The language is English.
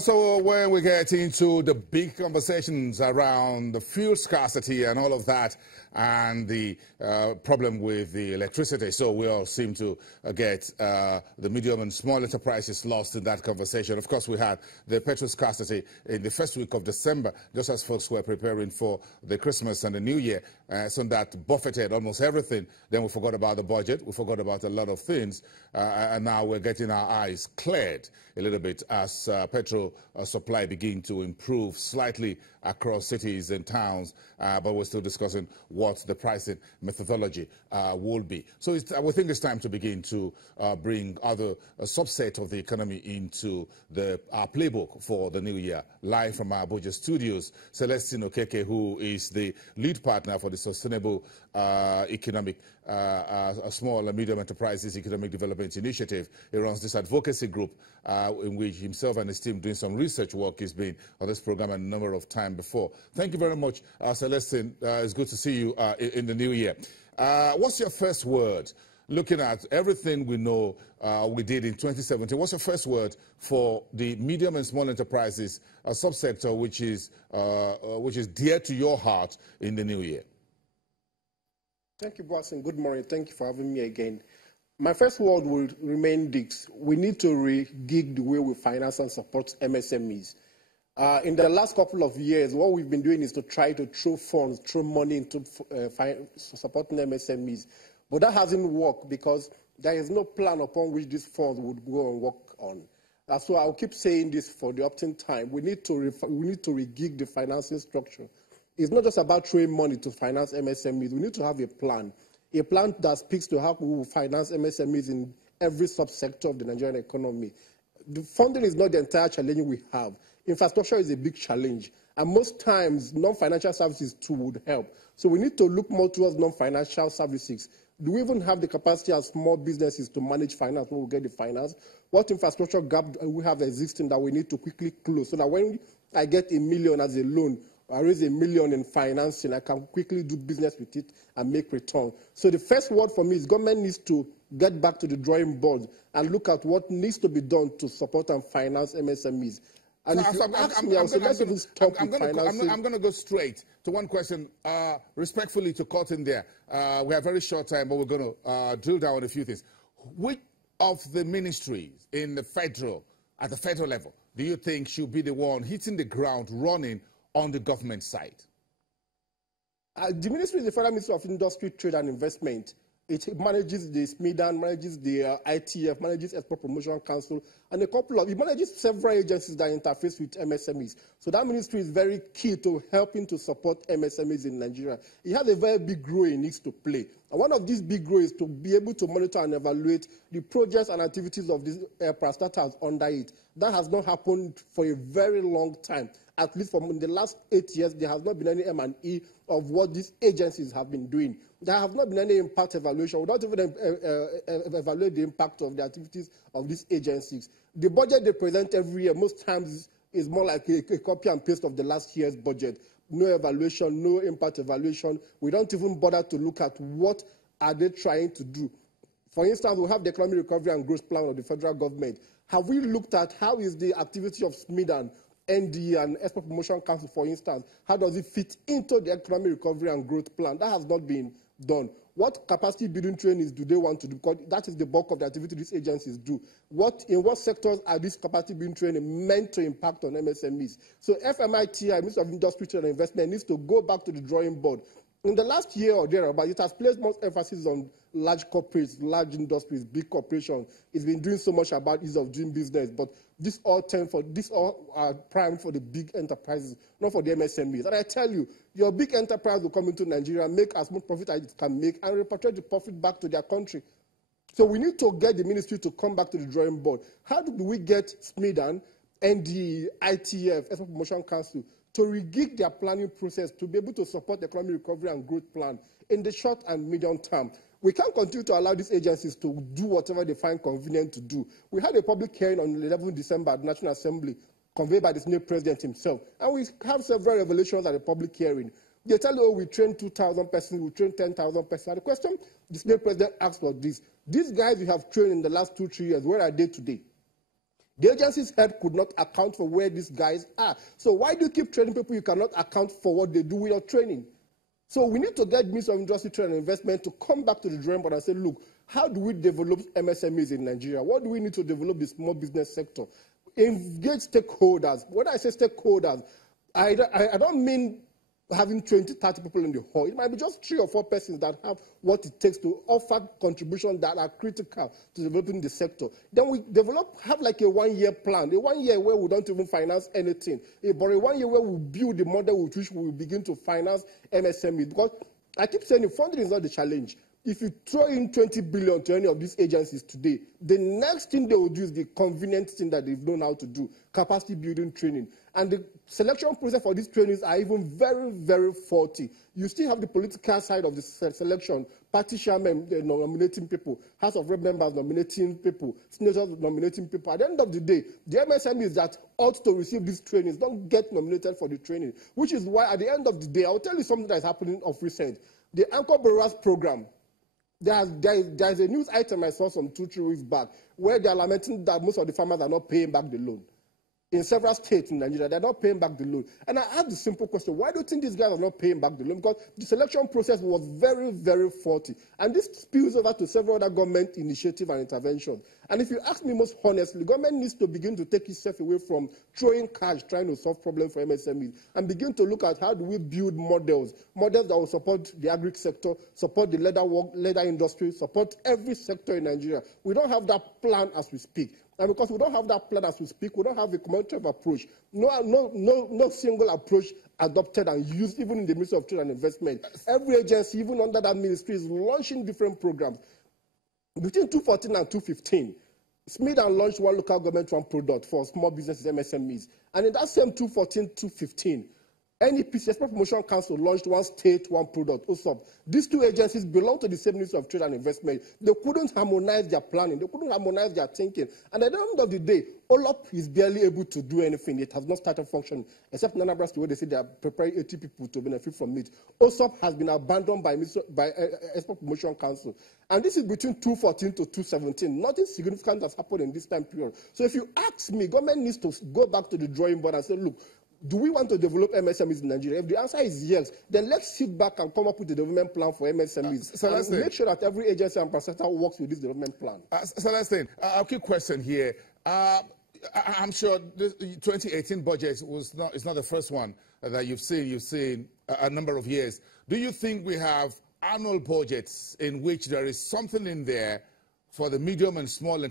So when we get into the big conversations around the fuel scarcity and all of that, and the problem with the electricity, so we all seem to get the medium and small enterprises lost in that conversation. Of course, we had the petrol scarcity in the first week of December, just as folks were preparing for the Christmas and the New Year, so that buffeted almost everything. Then we forgot about the budget, we forgot about a lot of things, and now we're getting our eyes cleared a little bit as petrol supply begin to improve slightly across cities and towns, but we're still discussing what the pricing methodology will be. So we think it's time to begin to bring other subset of the economy into our playbook for the new year. Live from our Abuja studios, Celestine Okeke, who is the lead partner for the Sustainable Economic Small and Medium Enterprises Economic Development Initiative. He runs this advocacy group in which himself and his team doing some research work. He's been on this program a number of times before. Thank you very much, Celestine. It's good to see you in the new year. What's your first word, looking at everything we know we did in 2017? What's your first word for the medium and small enterprises, a subsector which is dear to your heart in the new year? Thank you, boss, and good morning. Thank you for having me again. My first word will remain this. We need to re-gig the way we finance and support MSMEs. In the last couple of years, what we've been doing is to try to throw money into supporting MSMEs. But that hasn't worked because there is no plan upon which these funds would go and work on. So I'll keep saying this for the opting time. We need to re-gig the financing structure. It's not just about throwing money to finance MSMEs. We need to have a plan that speaks to how we will finance MSMEs in every subsector of the Nigerian economy. The funding is not the entire challenge we have. Infrastructure is a big challenge, and most times non-financial services too would help. So we need to look more towards non-financial services. Do we even have the capacity as small businesses to manage finance when we get the finance? What infrastructure gap do we have existing that we need to quickly close so that when I get $1 million as a loan, I raise $1 million in financing, I can quickly do business with it and make return. So the first word for me is government needs to get back to the drawing board and look at what needs to be done to support and finance MSMEs. And if you ask me, let's even stop with financing. I'm going to go straight to one question, respectfully to cut in there. We have a very short time, but we're going to drill down on a few things. Which of the ministries at the federal level, do you think should be the one hitting the ground running on the government side? The ministry is the Federal Ministry of Industry, Trade and Investment. It manages the SMEDAN, manages the ITF, manages Export Promotion Council, and it manages several agencies that interface with MSMEs. So that ministry is very key to helping to support MSMEs in Nigeria. It has a very big role it needs to play. And one of these big roles is to be able to monitor and evaluate the projects and activities of these parastatals under it. That has not happened for a very long time. At least from the last 8 years, there has not been any M&E of what these agencies have been doing. There have not been any impact evaluation. We don't even evaluate the impact of the activities of these agencies. The budget they present every year most times is more like a copy and paste of the last year's budget. No evaluation, no impact evaluation. We don't even bother to look at what are they trying to do. For instance, we have the Economic Recovery and Growth Plan of the federal government. Have we looked at how is the activity of SMEDAN, NDE, and Export Promotion Council, for instance, how does it fit into the Economic Recovery and Growth Plan? That has not been done. What capacity building trainings do they want to do? Because that is the bulk of the activity these agencies do. In what sectors are these capacity building training meant to impact on MSMEs? So FMITI, Ministry of Industry, Trade and Investment, needs to go back to the drawing board. In the last year or thereabout, it has placed more emphasis on large corporates, large industries, big corporations. It's been doing so much about ease of doing business, but this all are primed for the big enterprises, not for the MSMEs. And I tell you, your big enterprise will come into Nigeria, make as much profit as it can make, and repatriate the profit back to their country. So we need to get the ministry to come back to the drawing board. How do we get SMEDAN, NDE, ITF, Export Promotion Council, to re-gig their planning process to be able to support the Economic Recovery and Growth Plan in the short and medium term? We can't continue to allow these agencies to do whatever they find convenient to do. We had a public hearing on 11 December at the National Assembly, conveyed by the Senate President himself, and we have several revelations at the public hearing. They tell you, oh, we trained 2,000 persons, we trained 10,000 persons. The question the Senate President asked was this: these guys you have trained in the last 2-3 years, where are they today? The agency's head could not account for where these guys are. So why do you keep training people you cannot account for what they do with your training? So we need to get Ministry of Industry, Trade and Investment to come back to the drawing board and say, look, how do we develop MSMEs in Nigeria? What do we need to develop the small business sector? Engage stakeholders. When I say stakeholders, I don't mean having 20, 30 people in the hall. It might be just 3 or 4 persons that have what it takes to offer contributions that are critical to developing the sector. Then we have like a 1-year plan, a 1 year where we don't even finance anything, but a 1 year where we build the model with which we will begin to finance MSME. Because I keep saying the funding is not the challenge. If you throw in 20 billion to any of these agencies today, the next thing they will do is the convenient thing that they've known how to do, capacity building training. And the selection process for these trainings are even very, very faulty. You still have the political side of the selection, party chairmen nominating people, House of Rep members nominating people, senators nominating people. At the end of the day, the MSMEs that ought to receive these trainings don't get nominated for the training, which is why at the end of the day, I'll tell you something that is happening of recent. The Anchor Borrowers Program, there's a news item I saw some 2-3 weeks back where they are lamenting that most of the farmers are not paying back the loan. In several states in Nigeria, they're not paying back the loan. And I asked the simple question, why do you think these guys are not paying back the loan? Because the selection process was very, very faulty. And this spills over to several other government initiatives and interventions. And if you ask me most honestly, government needs to begin to take itself away from throwing cash, trying to solve problems for MSMEs, and begin to look at how do we build models that will support the agri sector, support the leather industry, support every sector in Nigeria. We don't have that plan as we speak. And because we don't have that plan as we speak, we don't have a common approach. No single approach adopted and used, even in the Ministry of Trade and Investment. Every agency, even under that ministry, is launching different programs. Between 2014 and 2015, SMEs launched one local government product for small businesses, MSMEs. And in that same 2014-2015, NEPC, Export Promotion Council, launched one state, one product, OSOP. These 2 agencies belong to the same Ministry of Trade and Investment. They couldn't harmonize their planning. They couldn't harmonize their thinking. And at the end of the day, OLOP is barely able to do anything. It has not started functioning, except in Anambra State, where they say they are preparing 80 people to benefit from it. OSOP has been abandoned by Export Promotion Council. And this is between 2014 to 2017. Nothing significant has happened in this time period. So if you ask me, government needs to go back to the drawing board and say, look, do we want to develop MSMEs in Nigeria? If the answer is yes, then let's sit back and come up with a development plan for MSMEs. And make sure that every agency and processor works with this development plan. Celestine, a quick question here. I'm sure the 2018 budget is not the first one that you've seen. You've seen a number of years. Do you think we have annual budgets in which there is something in there for the medium and small